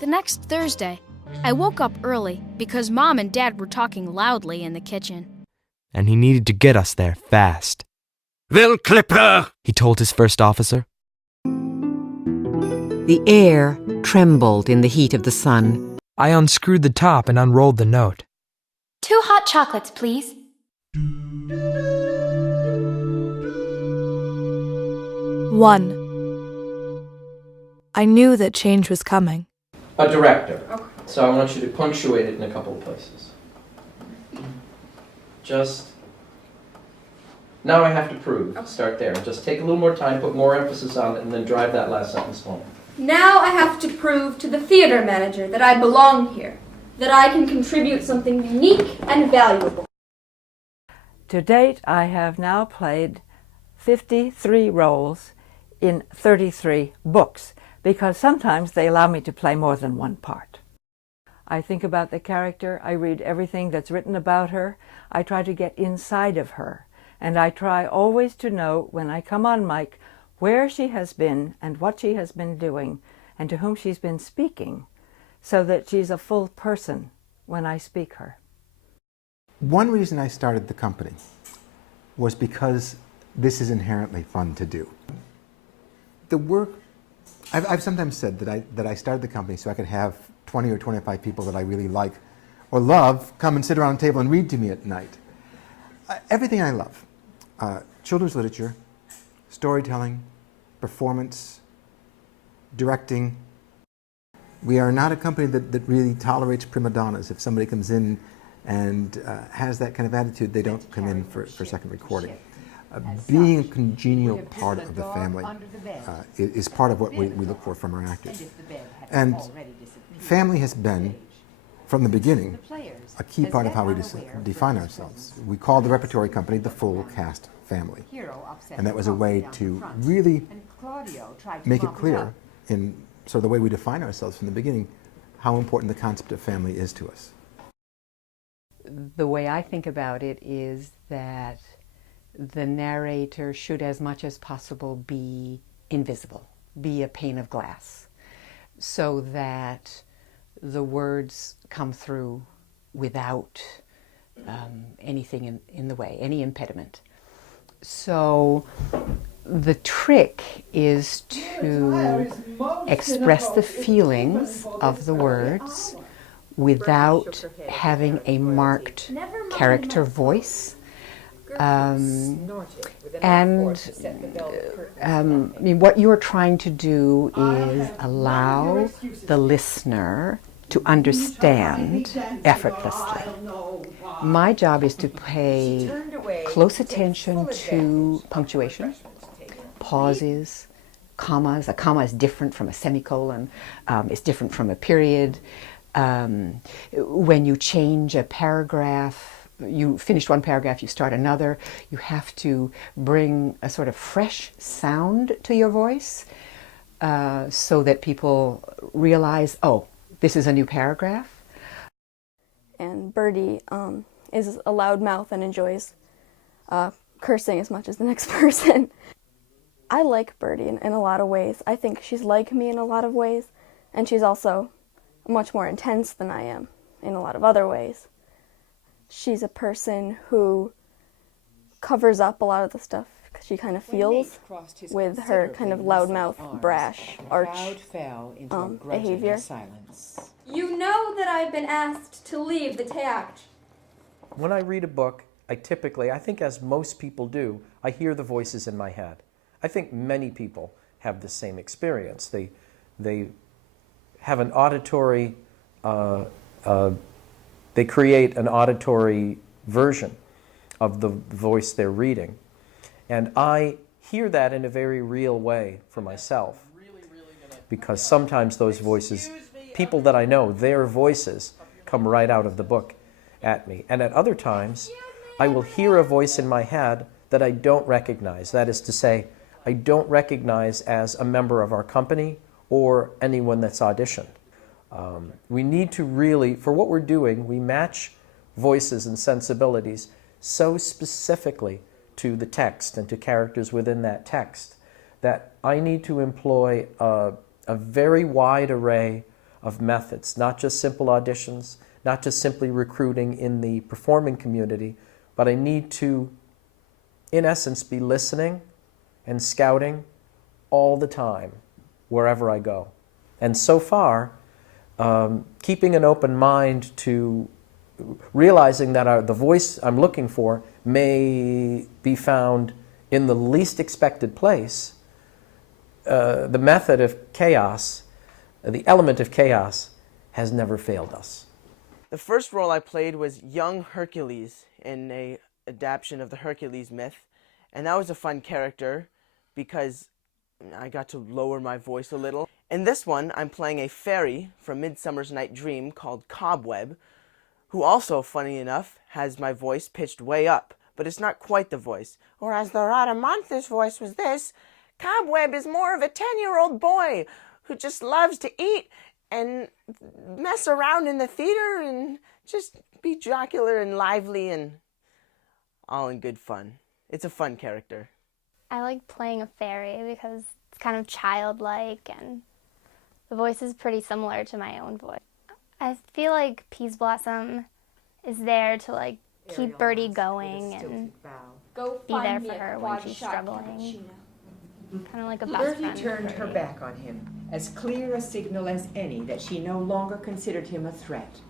The next Thursday, I woke up early because Mom and Dad were talking loudly in the kitchen. And he needed to get us there fast. "We'll clip her," he told his first officer. The air trembled in the heat of the sun. I unscrewed the top and unrolled the note. 2 hot chocolates, please. One. I knew that change was coming. A director. Okay. So I want you to punctuate it in a couple of places. Now I have to prove. Okay. Start there. Just take a little more time, put more emphasis on it, and then drive that last sentence home. Now I have to prove to the theater manager that I belong here, that I can contribute something unique and valuable. To date, I have now played 53 roles in 33 books, because sometimes they allow me to play more than one part. I think about the character, I read everything that's written about her, I try to get inside of her, and I try always to know when I come on mic where she has been and what she has been doing and to whom she's been speaking, so that she's a full person when I speak her. One reason I started the company was because this is inherently fun to do. The work, I've sometimes said that I started the company so I could have 20 or 25 people that I really like or love come and sit around a table and read to me at night. Everything I love, children's literature, storytelling, performance, directing. We are not a company that really tolerates prima donnas. If somebody comes in and has that kind of attitude, they don't come in for second recording. Being a congenial part of the family is part of what we look for from our actors. And family has been, from the beginning, a key part of how we define ourselves. We call the repertory company the Full Cast Family. And that was a way to really make it clear in sort of the way we define ourselves from the beginning how important the concept of family is to us. The way I think about it is that the narrator should, as much as possible, be invisible, be a pane of glass, so that the words come through without anything in the way, any impediment. So the trick is to express the feelings of the words without having a marked character voice. I mean, what you're trying to do is allow the listener to understand effortlessly. My job is to pay close attention to punctuation, pauses, commas. A comma is different from a semicolon. It's different from a period. When you change a paragraph, you finish one paragraph, you start another. You have to bring a sort of fresh sound to your voice so that people realize, oh, this is a new paragraph. And Birdie is a loudmouth and enjoys cursing as much as the next person. I like Birdie in a lot of ways. I think she's like me in a lot of ways, and she's also much more intense than I am in a lot of other ways. She's a person who covers up a lot of the stuff she kind of feels with her kind of loudmouth, brash, arch behavior. You know that I've been asked to leave the theatre. When I read a book, I think as most people do, I hear the voices in my head. I think many people have the same experience. They have an auditory, they create an auditory version of the voice they're reading. And I hear that in a very real way for myself. Because sometimes those voices, people that I know, their voices come right out of the book at me. And at other times, I will hear a voice in my head that I don't recognize. That is to say, I don't recognize as a member of our company or anyone that's auditioned. We need to really, for what we're doing, we match voices and sensibilities so specifically to the text and to characters within that text that I need to employ a very wide array of methods, not just simple auditions, not just simply recruiting in the performing community, but I need to, in essence, be listening and scouting all the time, wherever I go. And so far, keeping an open mind to realizing that the voice I'm looking for may be found in the least expected place, the method of chaos, the element of chaos, has never failed us. The first role I played was young Hercules in an adaptation of the Hercules myth, and that was a fun character because I got to lower my voice a little. In this one, I'm playing a fairy from Midsummer's Night Dream called Cobweb, who also, funny enough, has my voice pitched way up, but it's not quite the voice. Whereas the Rhadamanthus voice was this, Cobweb is more of a 10-year-old boy who just loves to eat and mess around in the theater and just be jocular and lively and all in good fun. It's a fun character. I like playing a fairy because it's kind of childlike and the voice is pretty similar to my own voice. I feel like Peaseblossom is there to like keep Birdie going and be there for her when she's struggling. Kind of like a best friend. Birdie turned her back on him, as clear a signal as any that she no longer considered him a threat.